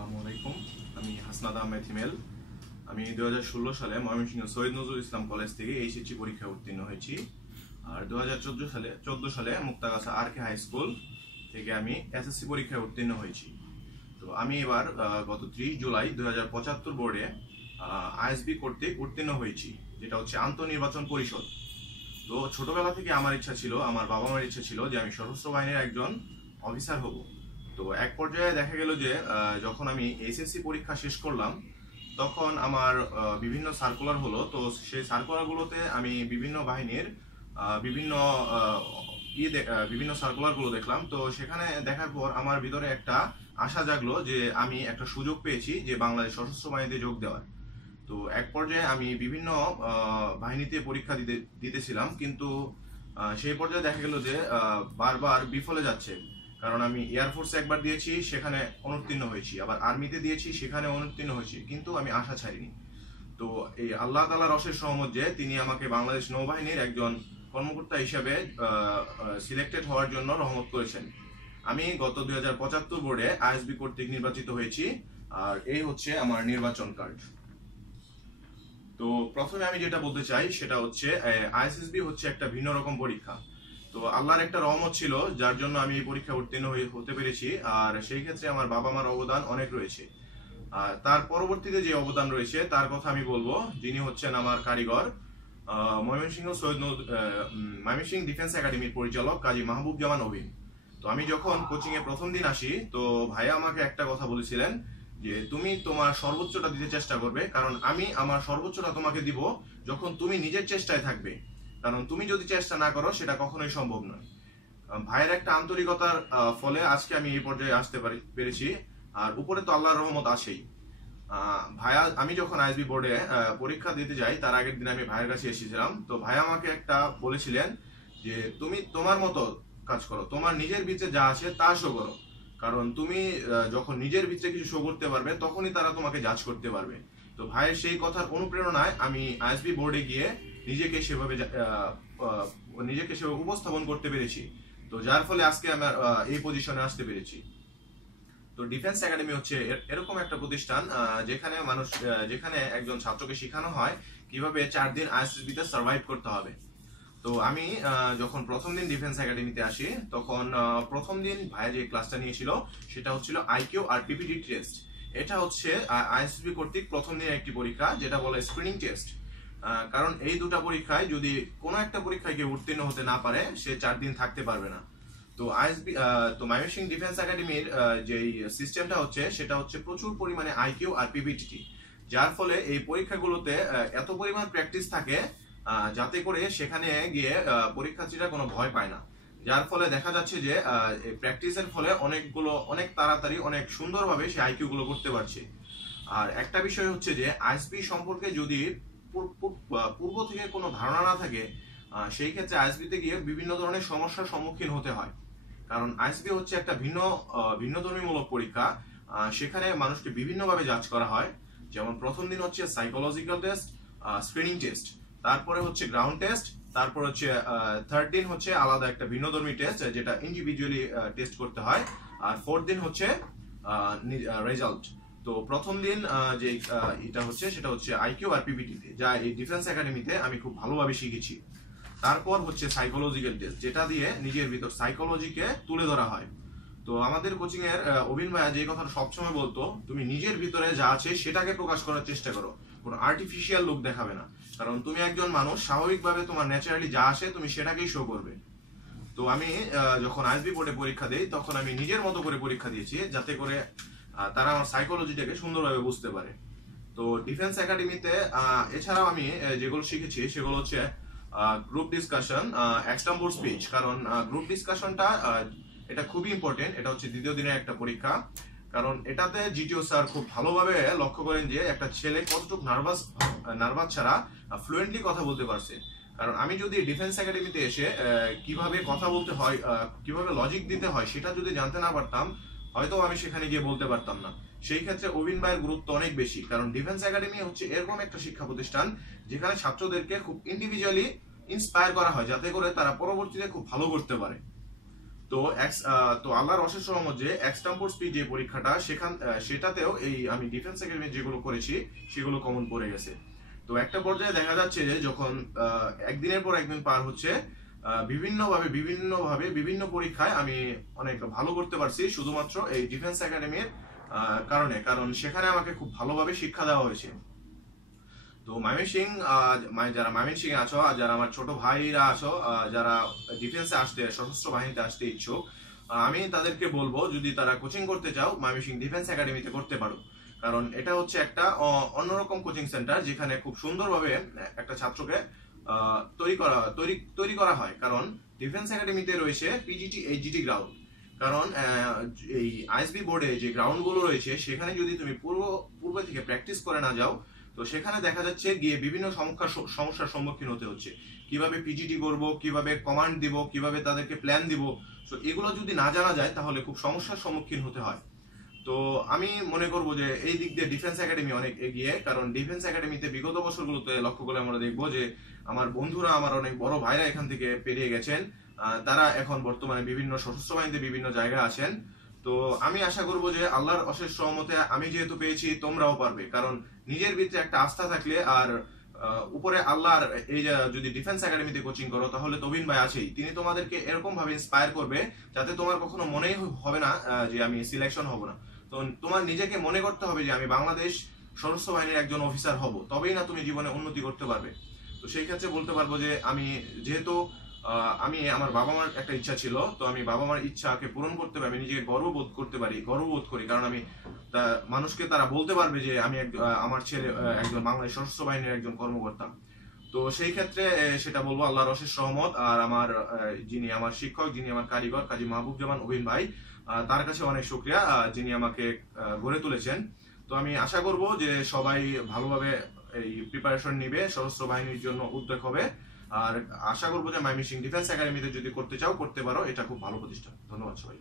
আসসালামু আলাইকুম। আমি হাসনাত আহমেদ হিমেল। আমি 2016 সালে ময়মনসিংহ সৈয়দ নজরুল ইসলাম কলেজ থেকে এইচএসসি পরীক্ষায় উত্তীর্ণ হয়েছি। আর 2014 সালে মুক্তাগাছা আর কে হাই স্কুল থেকে আমি এসএসসি পরীক্ষায় উত্তীর্ণ হয়েছি। তো আমি এবার গত 30 জুলাই 2075 বোর্ডে আইএসবি কর্তৃক উত্তীর্ণ হয়েছি, যেটা হচ্ছে আন্তঃনির্বাচন পরিষদ। তো ছোটবেলা থেকে আমার ইচ্ছা ছিল, আমার বাবা মার ইচ্ছা ছিল যে আমি সশস্ত্র বাহিনীর একজন অফিসার হব। তো এক পর্যায়ে দেখা গেল যে যখন আমি এসএসসি পরীক্ষা শেষ করলাম, তখন আমার বিভিন্ন সার্কুলার হলো। তো সেই সার্কুলারগুলোতে আমি বিভিন্ন বাহিনীর বিভিন্ন বিভিন্ন সার্কুলারগুলো দেখলাম। তো সেখানে দেখার পর আমার ভিতরে একটা আশা জাগলো যে আমি একটা সুযোগ পেয়েছি যে বাংলাদেশ সশস্ত্র বাহিনীতে যোগ দেওয়ার। তো এক পর্যায়ে আমি বিভিন্ন বাহিনীতে পরীক্ষা দিতেছিলাম, কিন্তু সেই পর্যায়ে দেখা গেল যে বারবার বিফলে যাচ্ছে। কারণ আমি এয়ারফোর্সে একবার দিয়েছি, সেখানে অনুত্তীর্ণ হয়েছি, আবার আর্মিতে দিয়েছি, সেখানে অনুত্তীর্ণ হয়েছি, কিন্তু আমি আশা ছাড়িনি। তো এই আল্লাহ তাআলার অশেষ রহমত যে তিনি আমাকে বাংলাদেশ নৌবাহিনীর একজন কর্মকর্তা হিসেবে সিলেক্টেড হওয়ার জন্য রহমত করেছেন। আমি গত 2075 বোর্ডে আইএসবি কর্তৃক নির্বাচিত হয়েছি, আর এই হচ্ছে আমার নির্বাচন কার্ড। তো প্রথমে আমি যেটা বলতে চাই সেটা হচ্ছে আইএসএসবি হচ্ছে একটা ভিন্ন রকম পরীক্ষা। তো আল্লাহর একটা রহমত ছিল যার জন্য আমি এই পরীক্ষা উত্তীর্ণ হতে পেরেছি, আর সেই ক্ষেত্রে আমার বাবা মার অবদান অনেক রয়েছে। আর তার পরবর্তীতে যে অবদান রয়েছে তার কথা আমি বলবো, যিনি হচ্ছেন আমার কারিগর, ময়মনসিংহ ডিফেন্স একাডেমির পরিচালক কাজী মাহবুব জামান অবিন। তো আমি যখন কোচিং এ প্রথম দিন আসি, তো ভাইয়া আমাকে একটা কথা বলেছিলেন যে তুমি তোমার সর্বোচ্চটা দিতে চেষ্টা করবে, কারণ আমি আমার সর্বোচ্চটা তোমাকে দিব যখন তুমি নিজের চেষ্টায় থাকবে। কারণ তুমি যদি চেষ্টা না করো সেটা কখনোই সম্ভব নয়। ভাইয়ের একটা আন্তরিকতার ফলে আজকে আমি এই পর্যায়ে আসতে পেরেছি, আর উপরে তো আল্লাহর রহমত আছেই। ভাইয়া, আমি যখন আইএসবি বোর্ডে পরীক্ষা দিতে যাই তার আগের দিন আমি ভাইয়ের কাছে এসেছিলাম। তো ভাইয়া আমাকে একটা বলেছিলেন যে তুমি তোমার মতো কাজ করো, তোমার নিজের ভিতরে যা আছে তা শো করো। কারণ তুমি যখন নিজের ভিতরে কিছু শো করতে পারবে তখনই তারা তোমাকে জাজ করতে পারবে। তো ভাইয়ের সেই কথার অনুপ্রেরণায় আমি আইএসবি বোর্ডে গিয়ে নিজেকে সেভাবে উপস্থাপন করতে পেরেছি। তো যার ফলে আজকে আমার এই পজিশনে আসতে পেরেছি। তো ডিফেন্স একাডেমি হচ্ছে এরকম একটা প্রতিষ্ঠান যেখানে একজন ছাত্রকে শেখানো হয় কিভাবে 4 দিন আইএসএসবি তে সার্ভাইভ করতে হবে। তো আমি যখন প্রথম দিন ডিফেন্স একাডেমিতে আসি, তখন প্রথম দিন ভাইয়া যে ক্লাসটা নিয়েছিল সেটা হচ্ছিল আইকিউ আর পিপিটি টেস্ট। এটা হচ্ছে আইএসএসবি কর্তৃক প্রথম দিনের একটি পরীক্ষা, যেটা বলে স্ক্রিনিং টেস্ট। কারণ এই দুটা পরীক্ষায় যদি কোনো একটা পরীক্ষায় কেউ উত্তীর্ণ হতে না পারে, সে 4 দিন থাকতে পারবে না। তো ময়মনসিংহ ডিফেন্স একাডেমির যে সিস্টেমটা হচ্ছে সেটা হচ্ছে প্রচুর পরিমাণে আইকিউ আর পিপিটি, যার ফলে এই পরীক্ষাগুলোতে এত পরিমাণ প্র্যাকটিস থাকে যাতে করে সেখানে গিয়ে পরীক্ষার্থীরা কোনো ভয় পায় না। যার ফলে দেখা যাচ্ছে যে প্র্যাকটিসের ফলে অনেক তাড়াতাড়ি অনেক সুন্দরভাবে সে আইকিউ গুলো করতে পারছে। আর একটা বিষয় হচ্ছে যে আইএসবি সম্পর্কে যদি পূর্ব থেকে কোনো ধারণা না থাকে, সেই ক্ষেত্রে আইএসবিতে গিয়ে বিভিন্ন ধরনের সমস্যার সম্মুখীন হতে হয়। কারণ আইএসবি হচ্ছে একটা ভিন্নধর্মীমূলক পরীক্ষা। সেখানে মানুষকে বিভিন্নভাবে জাজ করা হয়। যেমন প্রথম দিন হচ্ছে সাইকোলজিক্যাল টেস্ট, স্ক্রিনিং টেস্ট, তারপরে হচ্ছে গ্রাউন্ড টেস্ট, তারপর হচ্ছে থার্ড দিন হচ্ছে আলাদা একটা ভিন্নধর্মী টেস্ট যেটা ইন্ডিভিজুয়ালি টেস্ট করতে হয়, আর ফোর্থ দিন হচ্ছে রেজাল্ট। তো প্রথম দিন যে এটা হচ্ছে সেটা হচ্ছে আইকিউ আর পিপিটিতে, যা এই ডিফেন্স একাডেমিতে আমি খুব ভালোভাবে শিখেছি। তারপর হচ্ছে সাইকোলজিক্যাল টেস্ট, যেটা দিয়ে নিজের ভিতর সাইকোলজিকে তুলে ধরা হয়। তো আমাদের কোচিং এর অভিন ভাইয়া যে কথাটা সবসময় বলতো, তুমি নিজের ভিতরে যা আছে সেটাকে প্রকাশ করার চেষ্টা করো, কোনো আর্টিফিশিয়াল লুক দেখাবে না। কারণ তুমি একজন মানুষ, স্বাভাবিকভাবে তোমার ন্যাচারালি যা আসে তুমি সেটাকেই শো করবে। তো আমি যখন আইএসবি বোর্ডে পরীক্ষা দেই তখন আমি নিজের মতো করে পরীক্ষা দিয়েছি, যাতে করে তারা আমার সাইকোলজিটাকে সুন্দরভাবে বুঝতে পারে। তো ডিফেন্স একাডেমিতে এছাড়াও আমি যেগুলো শিখেছি সেগুলো হচ্ছে গ্রুপ ডিসকাশন, এক্সটাম্পোর স্পিচ। কারণ গ্রুপ ডিসকাশনটা এটা খুবই ইম্পর্টেন্ট। এটা হচ্ছে দ্বিতীয় দিনের একটা পরীক্ষা। কারণ এটাতে জিটিও স্যার খুব ভালোভাবে লক্ষ্য করেন যে একটা ছেলে কতটুকু নার্ভাস ছাড়া ফ্লুয়েন্টলি কথা বলতে পারছে। কারণ আমি যদি ডিফেন্স একাডেমিতে এসে কিভাবে কথা বলতে হয়, কিভাবে লজিক দিতে হয় সেটা যদি জানতে না পারতাম, হয়তো আমি সেখানে গিয়ে বলতে পারতাম না। সেই ক্ষেত্রে অবিন ভাইয়ের গুরুত্ব অনেক বেশি, কারণ ডিফেন্স একাডেমি হচ্ছে এরকম একটা শিক্ষা প্রতিষ্ঠান যেখানে ছাত্রদেরকে খুব ইন্ডিভিজুয়ালি ইন্সপায়ার করা হয়, যাতে করে তারা পরবর্তীতে খুব ভালো করতে পারে। তো তো আল্লাহর অশেষ রহমত যে এক্সটাম্পোর্টসপি যে পরীক্ষাটা সেটাতেও এই আমি ডিফেন্স একাডেমি যেগুলো করেছি সেগুলো কমন পড়ে গেছে। তো একটা পর্যায়ে দেখা যাচ্ছে যে যখন একদিনের পর একদিন পার হচ্ছে, বিভিন্ন পরীক্ষায় আমি অনেক ভালো করতে পারছি শুধুমাত্র এই ডিফেন্স একাডেমির কারণে, কারণ সেখানে আমাকে খুব ভালোভাবে শিক্ষা দেওয়া হয়েছে। তো যারা ময়মনসিং আছো, যারা আমার ছোট ভাইরা আছো, যারা ডিফেন্সে আসতে, সশস্ত্র বাহিনীতে আসতে ইচ্ছুক, আমি তাদেরকে বলবো যদি তারা কোচিং করতে চাও ময়মনসিং ডিফেন্স একাডেমিতে করতে পারো। কারণ এটা হচ্ছে একটা অন্যরকম কোচিং সেন্টার যেখানে খুব সুন্দরভাবে একটা ছাত্রকে তৈরি করা হয়। কারণ ডিফেন্স একাডেমিতে রয়েছে পিজিটি এইচজিটি গ্রাউন্ড। কারণ এই আইএসবি বোর্ডে যে গ্রাউন্ড গুলো রয়েছে সেখানে যদি তুমি পূর্ব থেকে প্র্যাকটিস করে না যাও, তো সেখানে দেখা যাচ্ছে গিয়ে বিভিন্ন সমস্যার সম্মুখীন হতে হচ্ছে। কিভাবে পিজিটি করব, কিভাবে কমান্ড দিব, কিভাবে তাদেরকে প্ল্যান দিব, তো এগুলো যদি না জানা যায় তাহলে খুব সমস্যার সম্মুখীন হতে হয়। তো আমি মনে করব যে এই দিক দিয়ে ডিফেন্স একাডেমি অনেক এগিয়ে। কারণ ডিফেন্স একাডেমিতে বিগত বছরগুলোতে লক্ষ্য করে আমরা দেখবো যে আমার বন্ধুরা, আমার অনেক বড় ভাইরা এখান থেকে পেরিয়ে গেছেন। তারা এখন বর্তমানে বিভিন্ন সশস্ত্র বাহিনীতে বিভিন্ন জায়গায় আছেন। তো আমি আশা করব যে আল্লাহর অশেষ রহমতে আমি যেহেতু পেয়েছি তোমরাও পারবে। কারণ নিজের ভিতরে একটা আস্থা থাকলে আর উপরে আল্লাহর এই যদি ডিফেন্স একাডেমিতে কোচিং করো তাহলে তবিন ভাই আছেই, তিনি তোমাদেরকে এরকম ভাবে ইন্সপায়ার করবে যাতে তোমার কখনো মনেই হবে না যে আমি সিলেকশন হব না। তো তোমার নিজেকে মনে করতে হবে যে আমি বাংলাদেশ সশস্ত্র বাহিনীর একজন অফিসার হব, তবেই না তুমি জীবনে উন্নতি করতে পারবে। তো সেই ক্ষেত্রে বলতে পারবো যে আমি যেহেতু আমি আমার বাবা মার একটা ইচ্ছা ছিল, তো আমি বাবা মার ইচ্ছাকে পূরণ করতে পারি, আমি নিজেকে গর্ববোধ করি। কারণ আমি মানুষকে তারা বলতে পারবে যে আমি আমার ছেলে একজন বাংলাদেশ সশস্ত্র বাহিনীর একজন কর্মকর্তা। তো সেই ক্ষেত্রে সেটা বলবো আল্লাহর অশেষ রহমত। আর আমার যিনি আমার শিক্ষক, যিনি আমার কারিগর কাজী মাহবুবজামান অবিন ভাই, তার কাছে অনেক শুকরিয়া, যিনি আমাকে গড়ে তুলেছেন। তো আমি আশা করব যে সবাই ভালোভাবে এই প্রিপারেশন নিবে, সশস্ত্র বাহিনীর জন্য উদ্যোগ হবে। আর আশা করবো যে ময়মনসিং ডিফেন্স একাডেমিতে যদি করতে চাও করতে পারো, এটা খুব ভালো প্রতিষ্ঠান। ধন্যবাদ সবাই।